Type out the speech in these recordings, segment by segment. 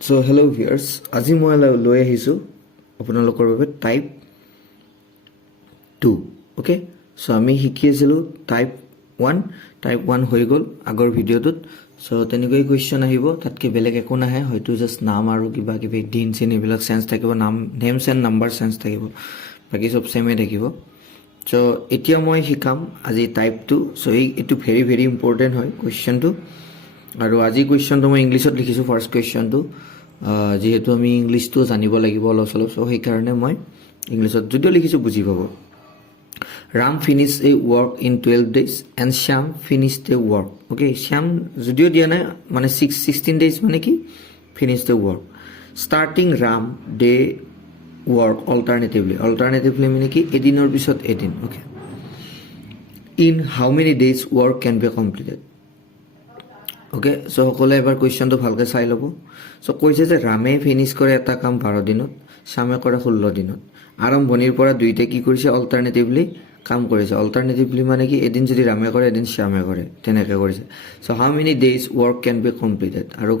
So hello viewers, আজি মই লৈ আহিছোঁ আপোনালোকৰ বাবে টাইপ 2 ওকে সো আমি শিকি আছিলোঁ টাইপ 1 হৈ গ'ল আগৰ ভিডিঅ'টোত সো তেনেকৈ কোৱেশ্চন আহিব তাতকৈ বেলেগ একো নাহে হয়তো জাষ্ট নাম আৰু কিবা কিবি দিন চিন এইবিলাক চেঞ্জ থাকিব নেমছ এণ্ড নাম্বাৰ চেঞ্জ থাকিব বাকী চব চেমেই থাকিব সো এতিয়া মই শিকাম আজি টাইপ 2 সো এইটো ভেৰি ভেৰি ইম্পৰ্টেণ্ট হয় কুৱেশ্যনটো আৰু আজি কুৱেশ্যনটো মই ইংলিছত লিখিছোঁ ফাৰ্ষ্ট কুৱেশ্যনটো যেহেতু আমি ইংলিছটো জানিব লাগিব অলপ চলপ সো সেইকাৰণে মই ইংলিছত যদিও লিখিছোঁ বুজি পাব Ram finished a work in 12 days and Shyam finished the work. Okay, Shyam যদিও দিয়া নাই মানে 16 days মানে কি finish the work. Starting Ram day work alternatively মানে কি এদিনৰ পিছত এদিন. Okay. In how many days work can be completed? Okay, so সকলোৱে এবাৰ কুৱেশ্যনটো ভালকৈ চাই ল'ব সো কৈছে যে ৰামে ফিনিছ কৰে এটা কাম 12 দিনত শ্যামে কৰে 16 দিনত আৰম্ভণিৰ পৰা দুইটা কি কৰিছে অল্টাৰনেটিভলি কাম কৰিছে অল্টাৰনেটিভলি মানে কি এদিন যদি ৰামে কৰে এদিন শ্যামে কৰে তেনেকৈ কৰিছে so how many days work can be completed আৰু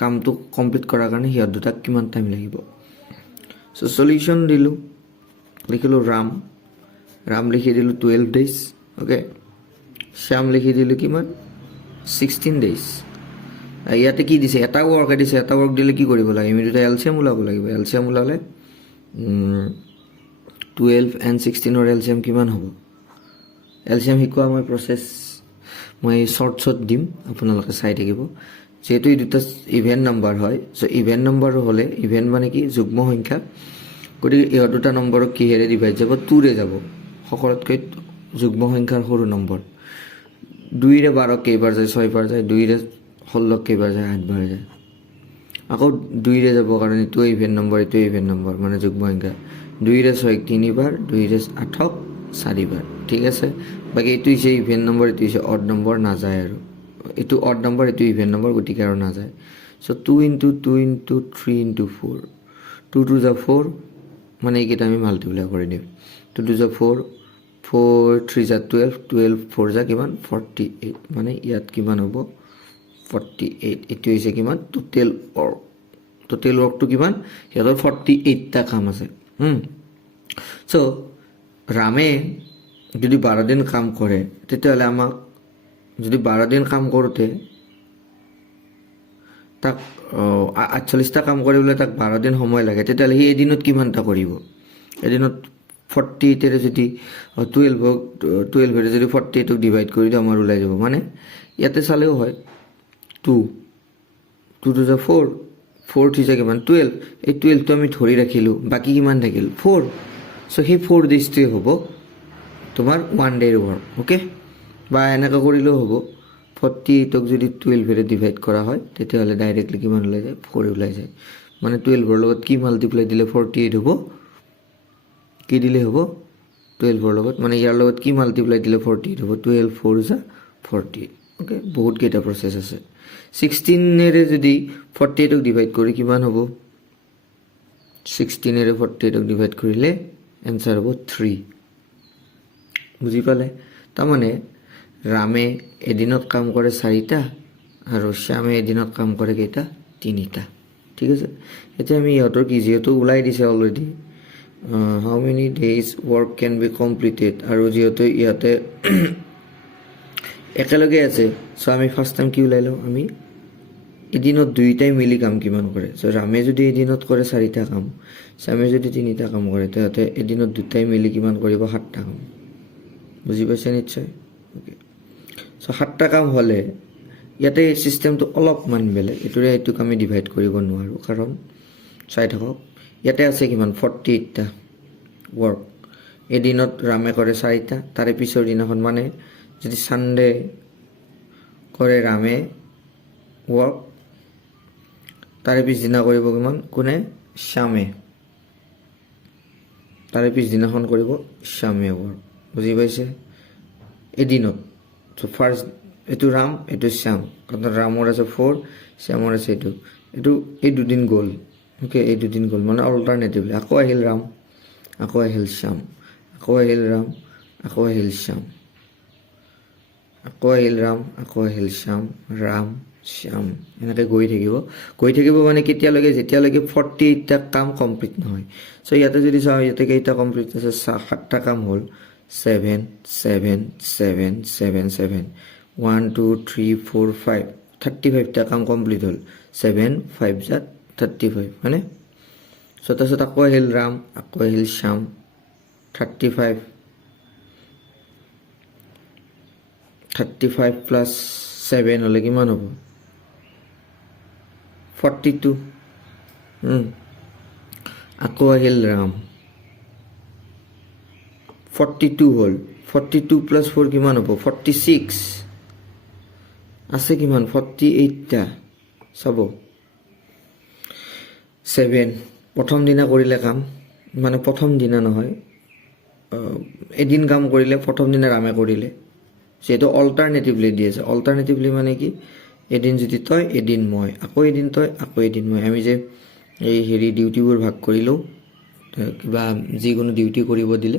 কামটো কমপ্লিট কৰাৰ কাৰণে সিহঁত দুটাক কিমান টাইম লাগিব সো সলিউশ্যন দিলোঁ লিখিলোঁ ৰাম লিখি দিলোঁ 12 ডেইজ অ'কে শ্যাম লিখি দিলোঁ কিমান 16 ডেইজ ইয়াতে কি দিছে এটা ৱৰ্ক দিছে এটা ৱৰ্ক দিলে কি কৰিব লাগে আমি দুটা এলচিএম ওলাব লাগিব এলচিএম ওলালে 12 and 16 এলচিএম কিমান হ'ব এলচিএম শিকোৱা মই প্ৰচেছ মই শ্বৰ্টছত দিম আপোনালোকে চাই থাকিব যেহেতু এই দুটা ইভেন নম্বৰ হয় সো ইভেন নম্বৰ হ'লে ইভেন মানে কি যুগ্ম সংখ্যা গতিকে ইহঁত দুটা নম্বৰক কিহেৰে ডিভাইড যাব 2ৰে যাব সকলোতকৈ যুগ্ম সংখ্যাৰ সৰু নম্বৰ 2ৰে 12 কেইবাৰ যায় 6 বাৰ যায় 2ৰে 16 কেইবাৰ যায় 8 বাৰ যায় আকৌ 2ৰে যাব কাৰণ এইটো ইভেন নম্বৰ এইটো ইভেন নম্বৰ মানে যুগ্ম সংখ্যা 2ৰে 6 3বাৰ 2ৰে 8 4বাৰ ঠিক আছে বাকী এইটো হৈছে ইভেন নম্বৰ এইটো হৈছে অড নম্বৰ নাযায় আৰু এইটো অড নম্বৰ এইটো ইভেন নম্বৰ গতিকে আৰু নাযায় সো 2 × 2 × 3 × 4 2 2 যা 4 মানে এইকেইটা আমি মাল্টিপ্লাই কৰি দিম 2 2 যা 4 4 3 যা 12 12 4 যা কিমান 48 মানে ইয়াত কিমান হ'ব 48 এইটো হৈছে কিমান টোটেল ৱৰ্কটো কিমান সিহঁতৰ 48টা কাম আছে সো ৰামে যদি 12 দিন কাম কৰে তেতিয়াহ'লে আমাক যদি 12 দিন কাম কৰোঁতে তাক 48টা কাম কৰিবলৈ তাক 12 দিন সময় লাগে তেতিয়াহ'লে সি এদিনত কিমানটা কৰিব এদিনত 48ৰে যদি 12ৰে যদি 48ক ডিভাইড কৰি দিওঁ আমাৰ ওলাই যাব মানে ইয়াতে চালেও হয় 2 2 যা 4 4 3 যা কিমান 12 এই 12টো আমি ধৰি ৰাখিলোঁ বাকী কিমান থাকিল 4 সো সেই 4 ডেইজটোৱে হ'ব তোমাৰ 1 ডে'ৰ ৱৰ্ক অ'কে বা এনেকৈ কৰিলেও হ'ব 48ক যদি 12ৰে ডিভাইড কৰা হয় তেতিয়াহ'লে ডাইৰেক্টলি কিমান ওলাই যায় 4 ওলাই যায় মানে 12ৰ লগত কি মাল্টিপ্লাই দিলে 48 হ'ব কি দিলে হ'ব 12ৰ লগত মানে ইয়াৰ লগত কি মাল্টিপ্লাই দিলে 48 হ'ব 12 4 যা 48 অ'কে বহুত কেইটা প্ৰচেছ আছে 16ৰে যদি 48ক ডিভাইড কৰি কিমান হ'ব 16ৰে 48ক ডিভাইড কৰিলে এনচাৰ হ'ব 3 বুজি পালে তাৰমানে ৰামে এদিনত কাম কৰে 4টা আৰু শ্যামে এদিনত কাম কৰে কেইটা 3টা ঠিক আছে এতিয়া আমি ইহঁতৰ কি যিহেতু ওলাই দিছে already how many days work can be completed আৰু যিহেতু ইয়াতে একেলগে আছে সো আমি ফাৰ্ষ্ট টাইম কি ওলাই লওঁ আমি এদিনত দুইটাই মিলি কাম কিমান কৰে সো ৰামে যদি এদিনত কৰে 4টা কাম শ্যামে যদি 3টা কাম কৰে তেতিয়াহ'লে এদিনত দুটাই মিলি কিমান কৰিব 7টা কাম বুজি পাইছে নিশ্চয় অ'কে সো 7টা কাম হ'লে ইয়াতে ছিষ্টেমটো অলপমান বেলেগ এইটোক আমি ডিভাইড কৰিব নোৱাৰোঁ কাৰণ চাই থাকক ইয়াতে আছে কিমান 48টা ৱৰ্ক এদিনত ৰামে কৰে 4টা তাৰে পিছৰ দিনাখন মানে যদি ছানডে কৰে ৰামে ৱৰ্ক তাৰে পিছদিনা কৰিব কিমান কোনে শ্যামে তাৰে পিছদিনাখন কৰিব শ্যামে ৱৰ্ক বুজি পাইছে এদিনত চ' ফাৰ্ষ্ট এইটো ৰাম এইটো শ্যাম কাৰণ ৰামৰ আছে 4 শ্যামৰ আছে এইটো এই দুদিন গ'ল অ'কে এই দুদিন গ'ল মানে অল্টাৰনেটিভলি আকৌ আহিল ৰাম আকৌ আহিল শ্যাম আকৌ আহিল ৰাম আকৌ আহিল শ্যাম আকৌ আহিল ৰাম আকৌ আহিল শ্যাম ৰাম শ্যাম এনেকৈ গৈ থাকিব মানে কেতিয়ালৈকে যেতিয়ালৈকে 48টা কাম কমপ্লিট নহয় চ' ইয়াতে যদি চাওঁ ইয়াতে কেইটা কমপ্লিট আছে 7টা কাম হ'ল 7 7 7 7 7 1 2 3 4 5 35টা কাম কমপ্লিট হ'ল 7 5 জাত 35 হয়নে চ' তাৰপিছত আকৌ আহিল ৰাম আকৌ আহিল শ্যাম 35 প্লাছ 7 হ'লে কিমান হ'ব 42 আকৌ আহিল ৰাম 42 হ'ল 42 প্লাছ 4 কিমান হ'ব 46 আছে কিমান 48টা চাব 7 প্ৰথম দিনা কৰিলে কাম মানে প্ৰথম দিনা নহয় এদিন কাম কৰিলে প্ৰথম দিনা ৰামে কৰিলে যেহেতু অল্টাৰনেটিভলি দি আছে অল্টাৰনেটিভলি মানে কি এদিন যদি তই এদিন মই আকৌ এদিন তই আকৌ এদিন মই আমি যে এই হেৰি ডিউটিবোৰ ভাগ কৰিলোঁ কিবা যিকোনো ডিউটি কৰিব দিলে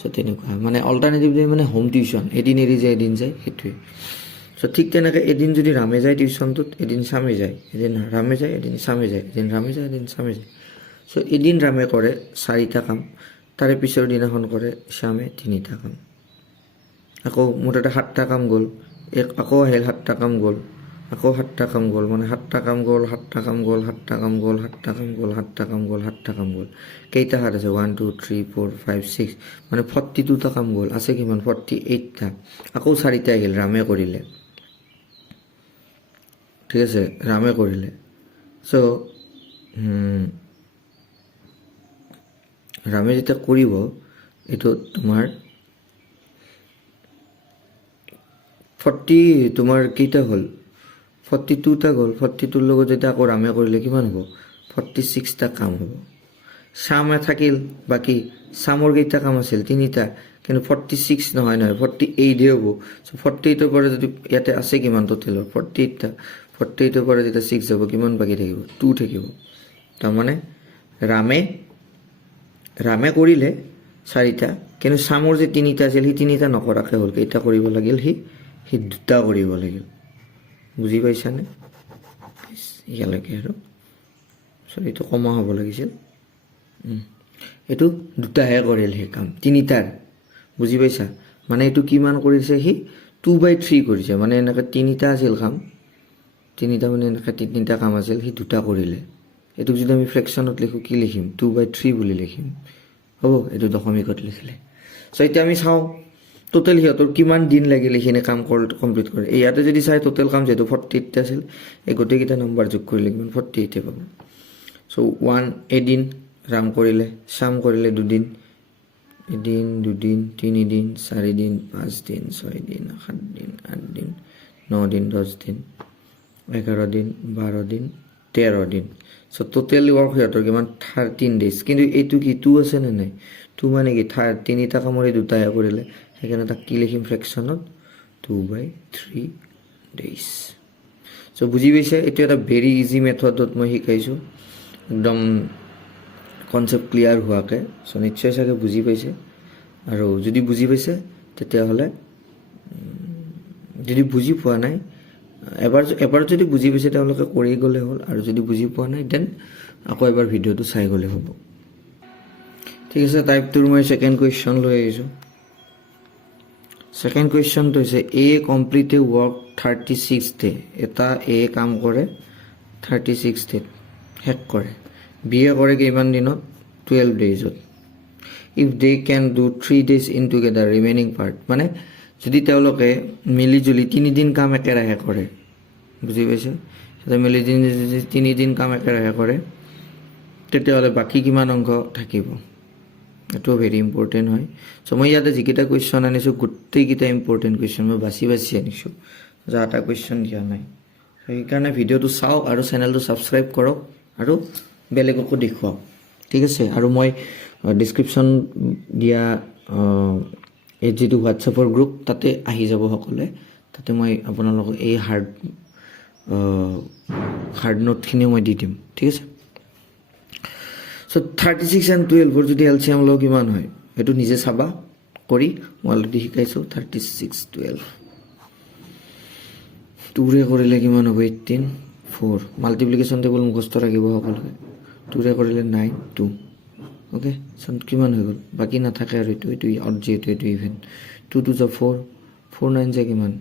চ' তেনেকুৱা মানে অল্টাৰনেটিভলি মানে হোম টিউশ্যন এদিন এৰি যায় এদিন যায় সেইটোৱে চ' ঠিক তেনেকৈ এদিন যদি ৰামে যায় টিউশ্যনটোত এদিন শ্যামে যায় এদিন ৰামে যায় এদিন শ্যামে যায় এদিন ৰামে যায় এদিন শ্যামে যায় চ' এদিন ৰামে কৰে 4টা কাম তাৰে পিছৰ দিনাখন কৰে শ্যামে 3টা কাম আকৌ মুঠতে 7টা কাম গ'ল আকৌ আহিল 7টা কাম গ'ল আকৌ 7টা কাম গ'ল মানে 7টা কাম গ'ল 7টা কাম গ'ল 7টা কাম গ'ল 7টা কাম গ'ল 7টা কাম গ'ল 7টা কাম গ'ল কেইটা হাত আছে 1 2 3 4 5 6 মানে 42টা কাম গ'ল আছে কিমান 48টা আকৌ 4টা আহিল ৰামে কৰিলে ঠিক আছে ৰামে কৰিলে চ' ৰামে যেতিয়া কৰিব এইটো তোমাৰ 40 তোমাৰ কেইটা হ'ল 42টা গ'ল 42ৰ লগত যেতিয়া আকৌ ৰামে কৰিলে কিমান হ'ব 46টা কাম হ'ব শ্যামে থাকিল বাকী শ্যামৰ কেইটা কাম আছিল 3টা কিন্তু 46 নহয় 48হে হ'ব চ' 48ৰ পৰা যদি ইয়াতে আছে কিমান টোটেলৰ 48টা 48ৰ পৰা যেতিয়া 6 যাব কিমান বাকী থাকিব 2 থাকিব তাৰমানে ৰামে কৰিলে 4টা কিন্তু শ্যামৰ যে 3টা আছিল সি 3টা নকৰাকৈ হ'ল কেইটা কৰিব লাগিল সি 2টা কৰিব লাগিল বুজি পাইছানে ইয়ালৈকে আৰু চৰি এইটো কমা হ'ব লাগিছিল এইটো 2টাহে কৰিল সেই কাম 3টাৰ বুজি পাইছা মানে এইটো কিমান কৰিছে সি 2/3 কৰিছে মানে এনেকৈ 3টা আছিল কাম 3টা মানে এনেকৈ 3টা কাম আছিল সি 2টা কৰিলে এইটোক যদি আমি ফ্ৰেকশ্যনত লিখোঁ কি লিখিম 2/3 বুলি লিখিম হ'ব এইটো দশমিকত লিখিলে চ' এতিয়া আমি চাওঁ টোটেল সিহঁতৰ কিমান দিন লাগিল এইখিনি কাম কমপ্লিট কৰে ইয়াতে যদি চাই টোটেল কাম যিহেতু 48টা আছিল এই গোটেইকেইটা নম্বৰ যোগ কৰিলে কিমান 48 পাব চ' 1 এদিন ৰাম কৰিলে শ্যাম কৰিলে 2 দিন এদিন 2 দিন 3 দিন 4 দিন 5 দিন 6 দিন 7 দিন 8 দিন 9 দিন 10 দিন 11 দিন 12 দিন 13 দিন চ' টোটেল ৱৰ্ক সিহঁতৰ কিমান 13 ডেইজ কিন্তু এইটো কি 2 আছে নে নাই 2 মানে কি 3টা কামৰে 2টাহে কৰিলে সেইকাৰণে তাক কি লিখিম ফ্ৰেকশ্যনত 2/3 ডেইজ চ' বুজি পাইছে এইটো এটা ভেৰি ইজি মেথডত মই শিকাইছোঁ একদম কনচেপ্ট ক্লিয়াৰ হোৱাকৈ চ' নিশ্চয় চাগে বুজি পাইছে আৰু যদি বুজি পাইছে তেতিয়াহ'লে যদি বুজি পোৱা নাই এবাৰ যদি বুজি পাইছে তেওঁলোকে কৰি গ'লে হ'ল আৰু যদি বুজি পোৱা নাই দেন আকৌ এবাৰ ভিডিঅ'টো চাই গ'লে হ'ব ঠিক আছে টাইপ 2ৰ মই ছেকেণ্ড কুৱেশ্যন লৈ আহিছোঁ ছেকেণ্ড কুৱেশ্যনটো হৈছে এ কমপ্লিট এ ৱৰ্ক 36 ডে এটা এ কাম কৰে 36 ডেত শেষ কৰে বি এ কৰে কিমান দিনত 12 ডেইজত if they can do 3 days in together remaining part মানে যদি তেওঁলোকে মিলিজুলি 3 দিন কাম একেৰাহে কৰে বুজি পাইছে সিহঁতে মিলিজুলি যদি 3 দিন কাম একেৰাহে কৰে তেতিয়াহ'লে বাকী কিমান অংশ থাকিব এইটো ভেৰি ইম্পৰ্টেণ্ট হয় চ' মই ইয়াতে যিকেইটা কুৱেশ্যন আনিছোঁ গোটেইকেইটা ইম্পৰ্টেণ্ট কুৱেশ্যন মই বাছি আনিছোঁ যা এটা কুৱেশ্যন দিয়া নাই সেইকাৰণে ভিডিঅ'টো চাওক আৰু চেনেলটো ছাবস্ক্ৰাইব কৰক আৰু বেলেগকো দেখুৱাওক ঠিক আছে আৰু মই ডিছক্ৰিপশ্যন দিয়া এই যিটো হোৱাটছএপৰ গ্ৰুপ তাতে আহি যাব সকলোৱে তাতে মই আপোনালোকক এই হাৰ্ড নোটখিনি মই দি দিম ঠিক আছে চ' 36 and 12 যদি এলচিএম লওঁ কিমান হয় সেইটো নিজে চাবা কৰি মই অলৰেডি শিকাইছোঁ 36 12 2ৰে কৰিলে কিমান হ'ব 18 4 মাল্টিপ্লিকেশ্যন টেবুল মুখস্থ ৰাখিব সকলোকে 2ৰে কৰিলে 9 2 ওকে চোন কিমান হৈ গ'ল বাকী নাথাকে আৰু এইটো অড যিহেতু এইটো ইভেন 2 2 যা 4 4 9 যা কিমান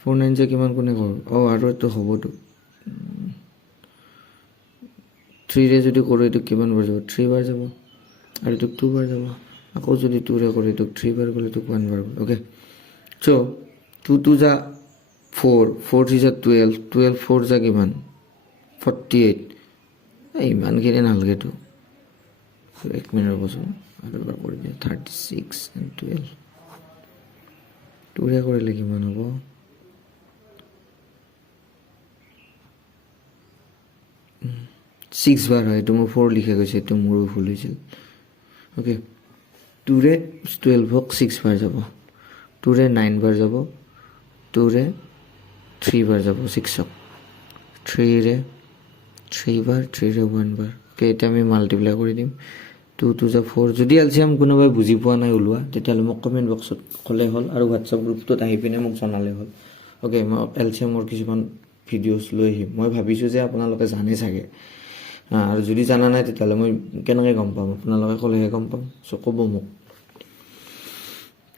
4 9 যা কিমান কোনে কৰ আৰু এইটো হ'বতো 3ৰে যদি কৰোঁ এইটো কিমান বাৰ যাব 3 বাৰ যাব আৰু এইটোক 2 বাৰ যাব আকৌ যদি 2ৰে কৰোঁ এইটোক 3 বাৰ গ'লে এইটোক 1 বাৰ গ'ল ওকে চ' 2 2 যা 4 4 3 যা 12 12 4 যা কিমান 48 ইমানখিনি নালাগেতো 1 মিনিট ৰ'বচোন আৰু এবাৰ কৰি দিয়া 36 and 12 2ৰে কৰিলে কিমান হ'ব 6 বাৰ হয় এইটো মোৰ 4 লিখা গৈছে এইটো মোৰো ভুল হৈছিল ওকে 2ৰে 12ক 6 বাৰ যাব 2ৰে 9 বাৰ যাব 2ৰে 3 বাৰ যাব 6ক 3ৰে 3 বাৰ 3ৰে 1 বাৰ ওকে এতিয়া আমি মাল্টিপ্লাই কৰি দিম 2 2 যা 4 যদি এলচিএম কোনোবাই বুজি পোৱা নাই ওলোৱা তেতিয়াহ'লে মোক কমেণ্ট বক্সত ক'লে হ'ল আৰু হোৱাটছআপ গ্ৰুপটোত আহি পিনে মোক জনালে হ'ল ওকে মই এলচিএমৰ কিছুমান ভিডিঅ'ছ লৈ আহিম মই ভাবিছোঁ যে আপোনালোকে জানে চাগে আৰু যদি জানা নাই তেতিয়াহ'লে মই কেনেকৈ গম পাম আপোনালোকে ক'লেহে গম পাম চ' ক'ব মোক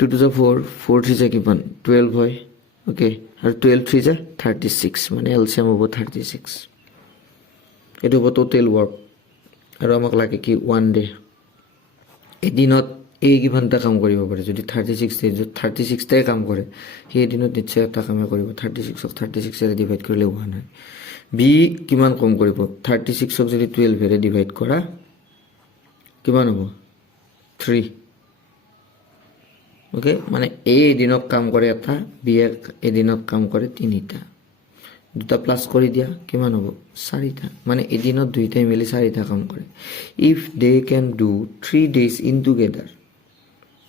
2 2 যা 4 4 3 যা কিমান 12 হয় ওকে আৰু 12 3 যা 36 মানে এলচিএম হ'ব 36 এইটো হ'ব টোটেল ৱৰ্ক আৰু আমাক লাগে কি 1 ডে এদিনত এই কিমানটা কাম কৰিব পাৰে যদি 36 ডে 36টাই কাম কৰে সেই এদিনত নিশ্চয় এটা কামেই কৰিব 36ক 36ৰে ডিভাইড কৰিলে 1 হয় বি কিমান কম কৰিব 36ক যদি 12ৰে ডিভাইড কৰা কিমান হ'ব 3 ওকে মানে এ এদিনত কাম কৰে এটা বি এদিনত কাম কৰে 3টা দুটা প্লাছ কৰি দিয়া কিমান হ'ব 4টা মানে এদিনত দুইটাই মিলি 4টা কাম কৰে if they can do 3 days in together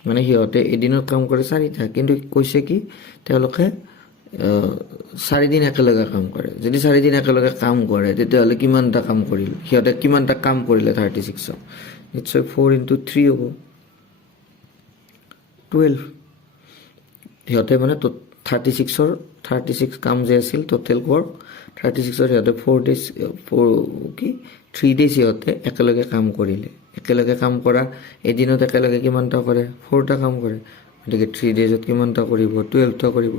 মানে সিহঁতে এদিনত কাম কৰে 4টা কিন্তু কৈছে কি তেওঁলোকে 4 দিন একেলগে কাম কৰে যদি 4 দিন একেলগে কাম কৰে তেতিয়াহ'লে কিমানটা কাম কৰিল সিহঁতে কিমানটা কাম কৰিলে 36ক নিশ্চয় 4 × 3 হ'ব 12 সিহঁতে মানে 36 কাম যে আছিল টোটেল ৱৰ্ক 36ৰ সিহঁতে 4 ডেজ 3 ডেজ সিহঁতে একেলগে কাম কৰিলে একেলগে কাম কৰা এদিনত একেলগে কিমানটা কৰে 4টা কাম কৰে গতিকে 3 ডেজত কিমানটা কৰিব 12টা কৰিব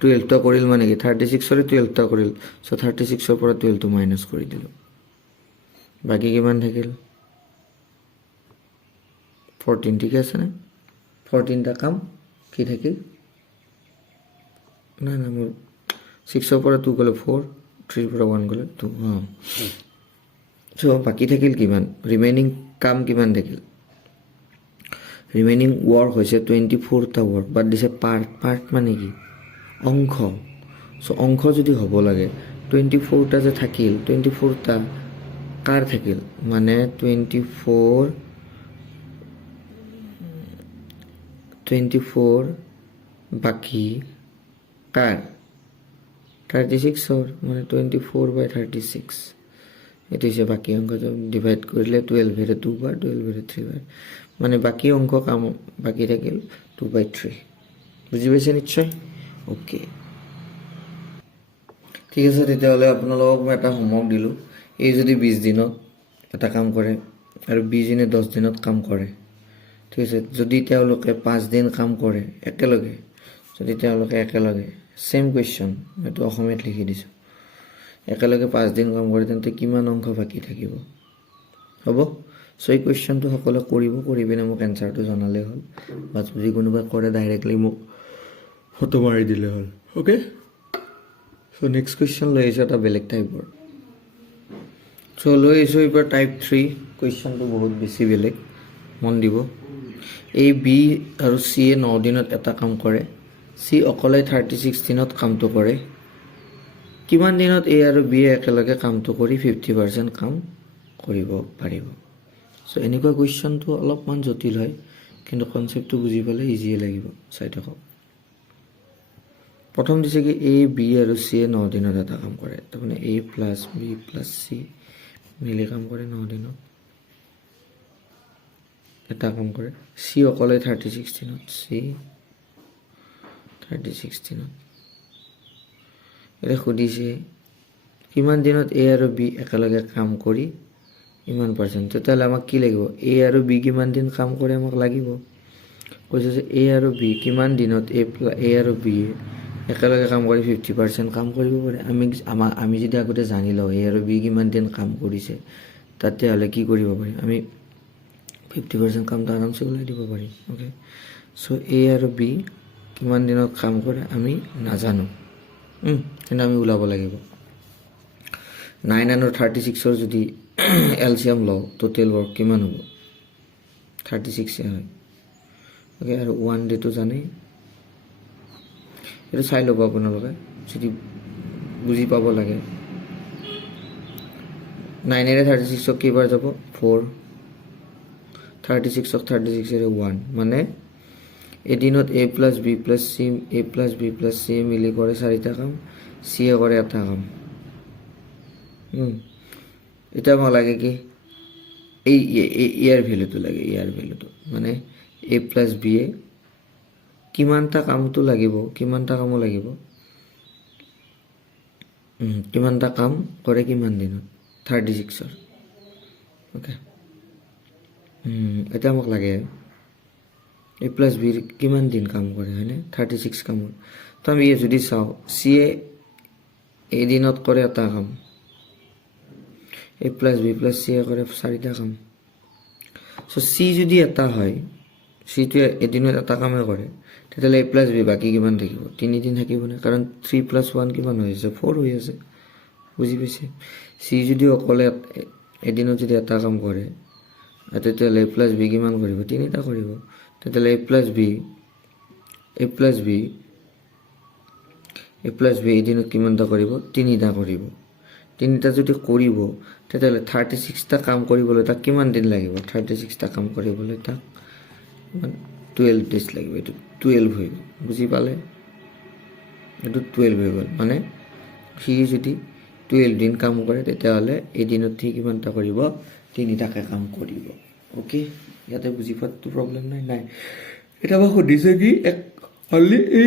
12টা কৰিল মানে কি 36ৰে 12টা কৰিল চ' 36ৰ পৰা 12টো মাইনাছ কৰি দিলোঁ বাকী কিমান থাকিল 14 ঠিক আছে নে 14টা কাম কি থাকিল না মোৰ 6ৰ পৰা 2 গ'লে 4 3ৰ পৰা 1 গ'লে 2 চ' বাকী থাকিল কিমান ৰিমেইনিং কাম কিমান থাকিল ৰিমেইনিং ৱৰ্ক হৈছে 24টা ৱৰ্ক বাট দিছে পাৰ্ট মানে কি অংশ চ' অংশ যদি হ'ব লাগে 24টা যে থাকিল 24টা কাৰ থাকিল মানে 24 বাকী কাৰ 36ৰ মানে 24/36 এইটো হৈছে বাকী অংক ডিভাইড কৰিলে 12ৰে 2 বাৰ 12ৰে 3 বাৰ মানে বাকী অংক কাম বাকী থাকিল 2/3 বুজি পাইছে নিশ্চয় অ'কে ঠিক আছে তেতিয়াহ'লে আপোনালোকক মই এটা হোমৱৰ্ক দিলোঁ এই যদি 20 দিনত এটা কাম কৰে আৰু 20 দিনে 10 দিনত কাম কৰে ঠিক আছে যদি তেওঁলোকে 5 দিন কাম কৰে একেলগে যদি তেওঁলোকে একেলগে সেম কুৱেশ্যন এইটো অসমীয়াত লিখি দিছোঁ একেলগে 5 দিন কাম কৰে তেন্তে কিমান অংশ বাকী থাকিব হ'ব চ' এই কুৱেশ্যনটো সকলোৱে কৰি পিনে মোক এনচাৰটো জনালে হ'ল বা যদি কোনোবাই কৰে ডাইৰেক্টলি মোক ফটো মাৰি দিলে হ'ল অ'কে চ' নেক্সট কুৱেশ্যন লৈ আহিছোঁ এটা বেলেগ টাইপৰ চ' লৈ আহিছোঁ এইবাৰ টাইপ 3 কুৱেশ্যনটো বহুত বেছি বেলেগ মন দিব এই বি আৰু চিয়ে 9 দিনত এটা কাম কৰে চি অকলে 36 দিনত কামটো কৰে কিমান দিনত এ আৰু বি একেলগে কামটো কৰি 50% কাম কৰিব পাৰিব চ' এনেকুৱা কুৱেশ্যনটো অলপমান জটিল হয় কিন্তু কনচেপ্টটো বুজি পালে ইজিয়ে লাগিব চাই থাকক প্ৰথম দিছে কি এ বি আৰু চিয়ে 9 দিনত এটা কাম কৰে তাৰমানে A plus B plus C মিলি কাম কৰে 9 দিনত এটা কাম কৰে চি অকলে 36 দিনত চি 36 দিনত এটা সুধিছে কিমান দিনত এ আৰু বি একেলগে কাম কৰি ইমান পাৰ্চেণ্ট, তেতিয়াহ'লে আমাক কি লাগিব, এ আৰু বি কিমান দিন কাম কৰে আমাক লাগিব। কৈছে যে এ আৰু বি কিমান দিনত এ আৰু বি একেলগে কাম কৰি 50% কাম কৰিব পাৰে। আমি যদি আগতে জানি লওঁ এ আৰু বি কিমান দিন কাম কৰিছে, তেতিয়াহ'লে কি কৰিব পাৰিম, আমি 50% কামটো আৰামছে ওলাই দিব পাৰিম। অ'কে, চ' এ আৰু বি কিমান দিনত কাম কৰে আমি নাজানো, কিন্তু আমি ওলাব লাগিব। 9 আৰু 36ৰ যদি এলচিয়াম লওঁ, টোটেল ৱৰ্ক কিমান হ'ব, 36 হয়। অ'কে, আৰু 1 ডেটো জানেই, এইটো চাই ল'ব আপোনালোকে যদি বুজি পাব লাগে। 9ৰে 36ক কেইবাৰ যাব, 4, 36ক 36ৰে 1, মানে এদিনত A plus B plus C, A plus B plus C মিলি কৰে 4টা কাম, চিয়ে কৰে 1টা কাম। এতিয়া আমাক লাগে কি, ইয়াৰ ভেলুটো লাগে, ইয়াৰ ভেলুটো মানে এ প্লাছ বি এ কিমানটা কামটো লাগিব, কিমানটা কামো লাগিব, কিমানটা কাম কৰে কিমান দিনত 36ৰ। অ'কে, এতিয়া আমাক লাগে এ প্লাছ বিৰ কিমান দিন কাম কৰে হয়নে, 36 কামত। তো আমি যদি চাওঁ চিয়ে এদিনত কৰে 1টা কাম, এ প্লাছ বি প্লাছ চিয়ে কৰে 4টা কাম। চ' চি যদি 1টা হয়, চিটোৱে এদিনত 1টা কামেই কৰে, তেতিয়াহ'লে এ প্লাছ বি বাকী কিমান থাকিব, 3 দিন থাকিবনে, কাৰণ 3 + 1 কিমান হৈ আছে, 4 হৈ আছে। বুজি পাইছে, চি যদি অকলে এদিনত যদি 1টা কাম কৰে, তেতিয়াহ'লে এ প্লাছ বি কিমান কৰিব, 3টা কৰিব। তেতিয়াহ'লে এ প্লাছ বি এদিনত কিমানটা কৰিব, 3টা কৰিব। 3টা যদি কৰিব, তেতিয়াহ'লে 36টা কাম কৰিবলৈ তাক কিমান দিন লাগিব, 36টা কাম কৰিবলৈ তাক 12 ডেজ লাগিব। এইটো 12 হৈ গ'ল, বুজি পালে, এইটো 12 হৈ গ'ল, মানে সি যদি 12 দিন কাম কৰে, তেতিয়াহ'লে এদিনত সি কিমানটা কৰিব, 3টাকে কাম কৰিব। অ'কে, ইয়াতে বুজি পোৱাটো প্ৰব্লেম নাই। এতিয়া আমাক সুধিছে কি, অনলি এ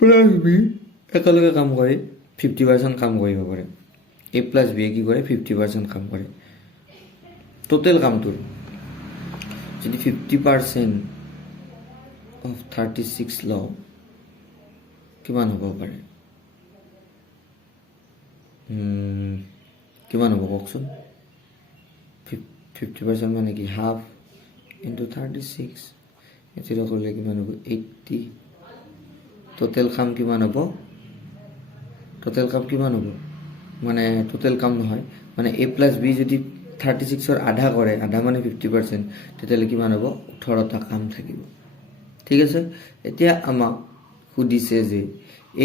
প্লাছ বি একেলগে কাম কৰি 50% কাম কৰিব পাৰে। এ প্লাছ বিয়ে কি কৰে, 50% কাম কৰে। টোটেল কামটোৰ যদি 50% অফ 36 লওঁ, কিমান হ'ব পাৰে, কিমান হ'ব কওকচোন, 50% মানে কি, হাফ ইনটু 36, এইটো কৰিলে কিমান হ'ব, 80। টোটেল কাম কিমান হ'ব, মানে টোটেল কাম নহয়, মানে এ প্লাছ বি যদি 36ৰ আধা কৰে, আধা মানে 50%, তেতিয়াহ'লে কিমান হ'ব, 18টা কাম থাকিব। ঠিক আছে, এতিয়া আমাক সুধিছে যে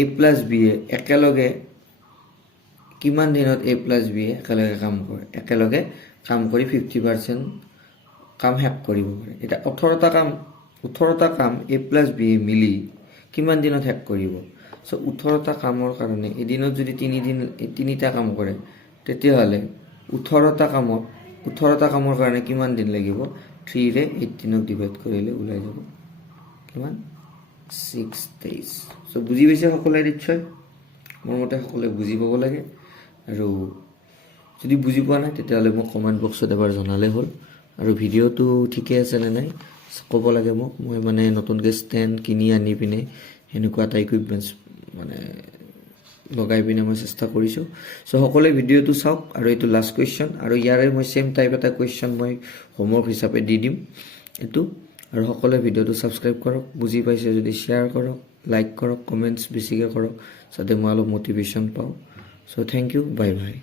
এ প্লাছ বিয়ে একেলগে কিমান দিনত এ প্লাছ বিয়ে একেলগে কাম কৰি 50% কাম শেষ কৰিব পাৰে। এতিয়া 18টা কাম এ প্লাছ বিয়ে মিলি কিমান দিনত শেষ কৰিব। চ' 18টা কামৰ কাৰণে এদিনত যদি 3টা কাম কৰে, তেতিয়াহ'লে 18টা কামৰ কাৰণে কিমান দিন লাগিব, 3ৰে 18ক ডিভাইড কৰিলে ওলাই যাব কিমান, 6 days। চ' বুজি পাইছে সকলোৱে নিশ্চয়, মোৰ মতে সকলোৱে বুজি পাব লাগে। আৰু যদি বুজি পোৱা নাই, তেতিয়াহ'লে মোক কমেণ্ট বক্সত এবাৰ জনালে হ'ল। আৰু ভিডিঅ'টো ঠিকে আছে নে নাই ক'ব লাগে মোক। মই মানে নতুনকৈ ষ্টেণ্ড কিনি আনি পিনে সেনেকুৱা এটা ইকুইপমেণ্টছ মানে লগাই পিনে মই চেষ্টা কৰিছোঁ। চ' সকলোৱে ভিডিঅ'টো চাওক। আৰু এইটো লাষ্ট কুৱেশ্যন, আৰু ইয়াৰে মই ছেম টাইপ এটা কুৱেশ্যন মই হোমৱৰ্ক হিচাপে দি দিম এইটো। আৰু সকলোৱে ভিডিঅ'টো ছাবস্ক্ৰাইব কৰক, বুজি পাইছে যদি শ্বেয়াৰ কৰক, লাইক কৰক, কমেণ্টছ বেছিকৈ কৰক, যাতে মই অলপ মটিভেশ্যন পাওঁ। চ' থেংক ইউ, বাই বাই।